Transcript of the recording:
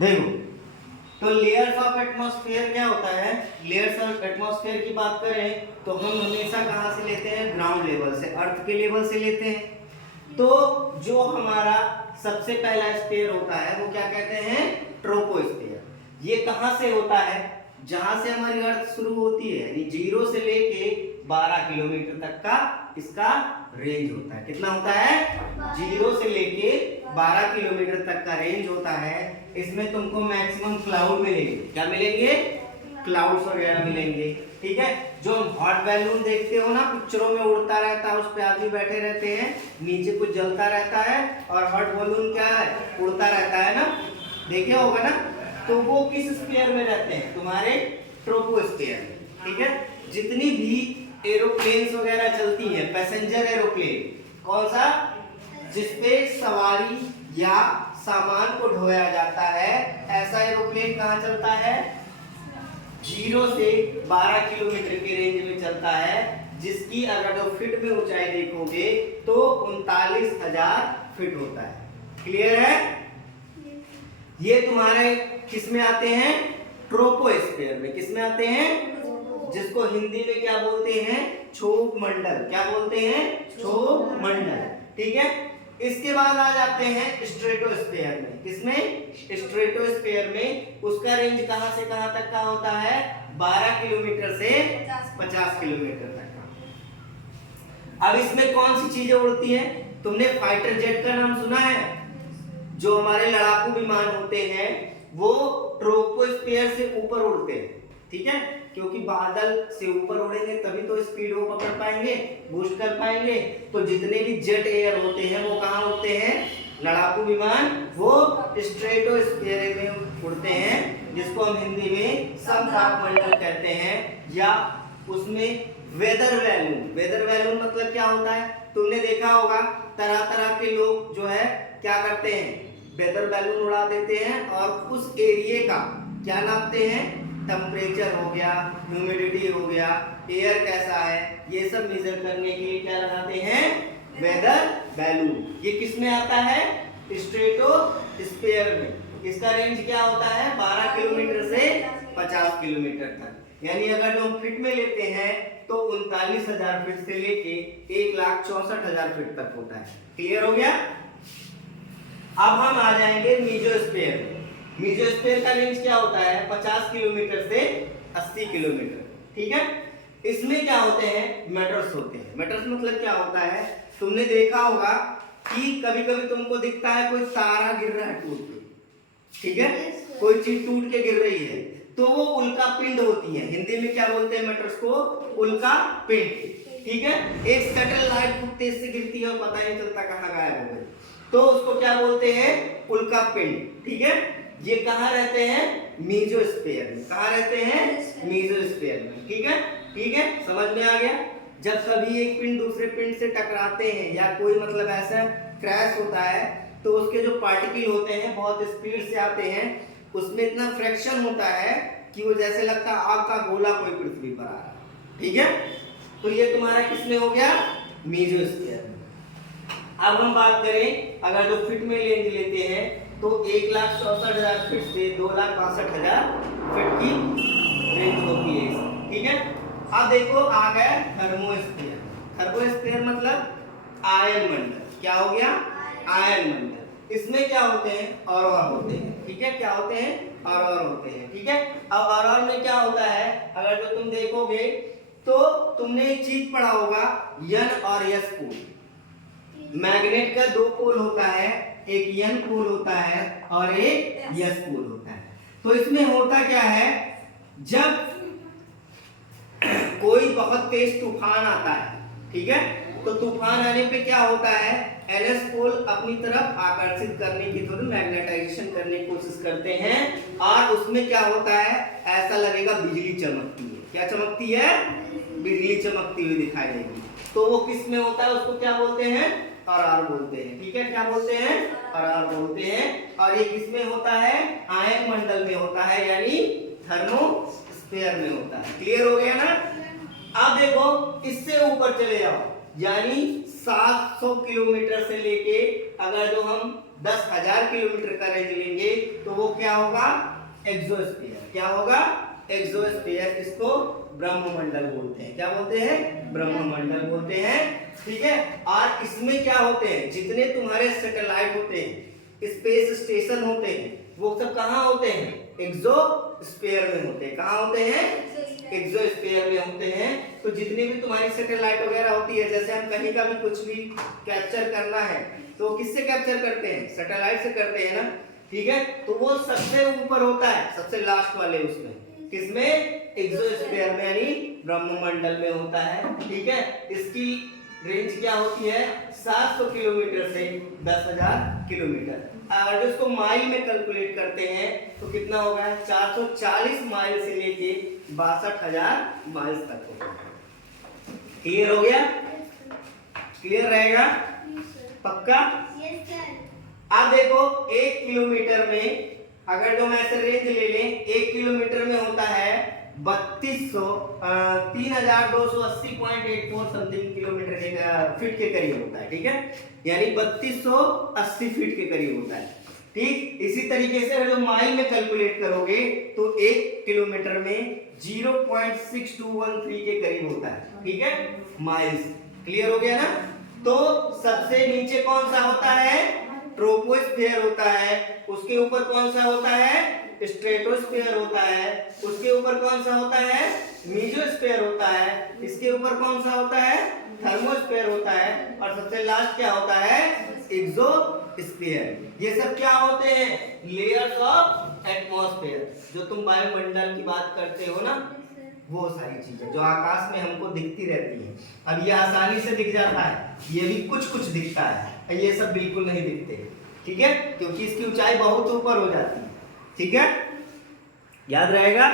देखो, तो layers of atmosphere क्या होता है? लेयर्स ऑफ एटमॉस्फेयर की बात करें तो हम हमेशा कहाँ से लेते हैं? ग्राउंड लेवल से, अर्थ के लेवल से लेते हैं। तो जो हमारा सबसे पहला स्फीयर होता है वो क्या कहते हैं? ट्रोपोस्फीयर। ये कहाँ से होता है? जहां से हमारी अर्थ शुरू होती है, यानी 0 से लेके 12 किलोमीटर तक का इसका रेंज होता है। कितना होता है? 0 से लेके 12 किलोमीटर तक का रेंज होता है। इसमें तुमको मैक्सिमम क्लाउड मिलेंगे। क्या मिलेंगे? क्लाउड्स वगैरह मिलेंगे। ठीक है, जो हॉट बैलून देखते हो ना पिक्चरों में, उड़ता रहता है, उस पे आदमी बैठे रहते हैं, नीचे कुछ जलता रहता है और हॉट बैलून क्या है? उड़ता रहता है ना, देखे होगा ना। तो वो किस स्फीयर में रहते हैं? तुम्हारे ट्रोपोस्फीयर में। ठीक है, जितनी भी एरोप्लेन्स वगैरह चलती हैं, पैसेंजर एरोप्लेन, कौन सा? जिसपे सवारी या सामान को ढोया जाता है, ऐसा एरोप्लेन कहाँ चलता है? 0 से 12 किलोमीटर के रेंज में चलता है, जिसकी अगर तो फीट में ऊंचाई देखोगे तो 39,000 फीट होता है। क्लियर है? ये तुम्हारे किस में आते हैं? ट्रोपोस्फीयर में। किस में आते हैं? जिसको हिंदी में क्या बोलते हैं? क्षोभ मंडल। क्या बोलते हैं? क्षोभ मंडल। ठीक है, इसके बाद आ जाते हैं स्ट्रेटोस्फीयर में। किसमें? स्ट्रेटोस्फीयर में। उसका रेंज कहां से कहां तक का होता है? 12 किलोमीटर से 50 किलोमीटर तक का। अब इसमें कौन सी चीजें उड़ती हैं? तुमने फाइटर जेट का नाम सुना है? जो हमारे लड़ाकू विमान होते हैं वो ट्रोपोस्फीयर से ऊपर उड़ते हैं। ठीक है, क्योंकि बादल से ऊपर उड़ेंगे तभी तो स्पीड वो पकड़ पाएंगे, बूस्ट कर पाएंगे। तो जितने भी जेट एयर होते हैं वो कहाँ उड़ते हैं? लड़ाकू विमान वो स्ट्रेटोस्फीयर में उड़ते हैं, जिसको हम हिंदी में समतापमंडल कहते हैं, या उसमें वेदर बैलून। वेदर बैलून मतलब क्या होता है? तुमने देखा होगा तरह तरह के लोग जो है क्या करते हैं? वेदर बैलून उड़ा देते हैं और उस एरिया का क्या नापते हैं? टेम्परेचर हो गया, ह्यूमिडिटी हो गया, एयर कैसा है, ये सब मेजर करने के लिए क्या लगाते हैं? Weather balloon. ये किस में आता है? स्ट्रेटोस्फीयर में। इसका रेंज क्या होता है? 12 किलोमीटर से 50 किलोमीटर तक। यानी अगर हम फीट में लेते हैं तो 39,000 फीट से लेके 1,64,000 फीट तक होता है। क्लियर हो गया? अब हम आ जाएंगे मीजोस्फीयर में। मीजोस्फीयर का रेंज क्या होता है? 50 किलोमीटर से 80 किलोमीटर। ठीक है, इसमें क्या होते हैं? मेटर्स होते हैं। मेटर्स मतलब क्या होता है? तुमने देखा होगा कि कभी कभी तुमको दिखता है कोई तारा गिर रहा है टूट के। ठीक है, कोई चीज टूट के गिर रही है तो वो उल्का पिंड होती है। हिंदी में क्या बोलते हैं मेटर्स को? उल्का पिंड। ठीक है, एक सैटेलाइट खूब तेज से गिरती है और पता नहीं चलता कहाँ गायब हो गई, तो उसको क्या बोलते हैं? उल्का पिंड। ठीक है, ये कहाँ रहते हैं? मीजोस्फीयर में। कहाँ रहते हैं? मीजोस्फीयर में। ठीक है, ठीक है, समझ में आ गया? जब कभी एक पिंड दूसरे पिंड से टकराते हैं या कोई मतलब ऐसा क्रैश होता है तो उसके जो पार्टिकल होते हैं बहुत स्पीड से आते हैं, उसमें इतना फ्रैक्शन होता है कि वो जैसे लगता है आग का गोला कोई पृथ्वी पर आ रहा है। ठीक है, तो ये तुम्हारा किसमें हो गया? मीजोस्फीयर में। अब हम बात करें अगर जो फीट में रेंज लेते हैं तो 1,64,000 फीट से 2,62,000 फीट की रेंज होती है इसकी। ठीक है, अब देखो आ गया थर्मोस्फीयर। थर्मोस्फीयर मतलब आयन मंडल। क्या हो गया? आयन मंडल। इसमें क्या होते हैं? ऑरोरा होते हैं। ठीक है, क्या होते हैं? ऑरोरा होते हैं। ठीक है, अब ऑरोरा में क्या होता है? अगर जो तुम देखोगे तो तुमने एक चीज पढ़ा होगा, यन और यस पोल। मैग्नेट का 2 पोल होता है, एक यन पोल होता है और एक यस पोल होता है। तो इसमें होता क्या है? जब कोई बहुत तेज तूफान आता है, ठीक है, तो तूफान आने पे क्या होता है? एनएस पोल अपनी तरफ आकर्षित करने की, थोड़ी मैग्नेटाइजेशन करने की कोशिश करते हैं और उसमें क्या होता है? ऐसा लगेगा बिजली चमकती है। क्या चमकती है? बिजली चमकती हुई दिखाई देगी। तो वो किस में होता है? उसको क्या बोलते हैं? ऑरोरा बोलते हैं। ठीक है, क्या बोलते हैं? ऑरोरा बोलते हैं। और ये किस में होता है? आयन मंडल में होता है, यानी थर्मोस्फीयर में होता है। क्लियर हो गया ना? अब देखो इससे ऊपर चले जाओ, यानी 700 किलोमीटर से लेके अगर जो हम 10,000 किलोमीटर का रेंज लेंगे तो वो क्या होगा, एक्सोस्फीयर। क्या होगा, एक्सोस्फीयर। इसको ब्रह्ममंडल बोलते हैं। क्या बोलते हैं, ब्रह्ममंडल बोलते हैं। ठीक है। और इसमें क्या होते हैं, जितने तुम्हारे सैटेलाइट होते हैं, स्पेस स्टेशन होते हैं, वो सब कहाँ होते हैं, एक्सोस्फीयर में होते हैं। कहाँ होते हैं, एक्सोस्फीयर में होते हैं। तो जितनी भी तुम्हारी सैटेलाइट वगैरह होती है, जैसे हम कहीं का भी कुछ भी कैप्चर करना है तो किससे कैप्चर करते हैं, सैटेलाइट से करते हैं ना। ठीक है। तो वो सबसे ऊपर होता है, सबसे लास्ट वाले उसमें, किसमें, एक्सोस्फीयर में, यानी ब्रह्ममंडल में होता है। ठीक है। इसकी रेंज क्या होती है, 700 किलोमीटर से 10,000 किलोमीटर। अगर जो इसको माइल में कैलकुलेट करते हैं तो कितना होगा, 440 माइल से लेके 62,000 माइल तक होगा। क्लियर हो गया, क्लियर रहेगा, पक्का। अब देखो 1 किलोमीटर में अगर जो मैं ऐसे रेंज ले लें, 1 किलोमीटर में होता है 3280 समथिंग किलोमीटर के फीट के करीब होता है। ठीक है। यानी 3280 फीट के करीब होता है। ठीक। इसी तरीके से अगर जो माइल में कैलकुलेट करोगे तो 1 किलोमीटर में 0.6213 के करीब होता है। ठीक है, माइल्स। क्लियर हो गया ना। तो सबसे नीचे कौन सा होता है, ट्रोपोस्फीयर होता है। उसके ऊपर कौन सा होता है, स्ट्रेटोस्फीयर होता है। उसके ऊपर कौन सा होता है, मेसोस्फीयर होता है। इसके ऊपर कौन सा होता है, थर्मोस्फीयर होता है। और सबसे लास्ट क्या होता है, एक्सोस्फीयर। ये सब क्या होते हैं, लेयर्स ऑफ एटमॉस्फेयर। जो तुम वायुमंडल की बात करते हो ना, वो सारी चीजें जो आकाश में हमको दिखती रहती हैं। अब ये आसानी से दिख जाता है, ये भी कुछ कुछ दिखता है, ये सब बिल्कुल नहीं दिखते। ठीक है, क्योंकि इसकी ऊंचाई बहुत ऊपर हो जाती है। ठीक है, याद रहेगा।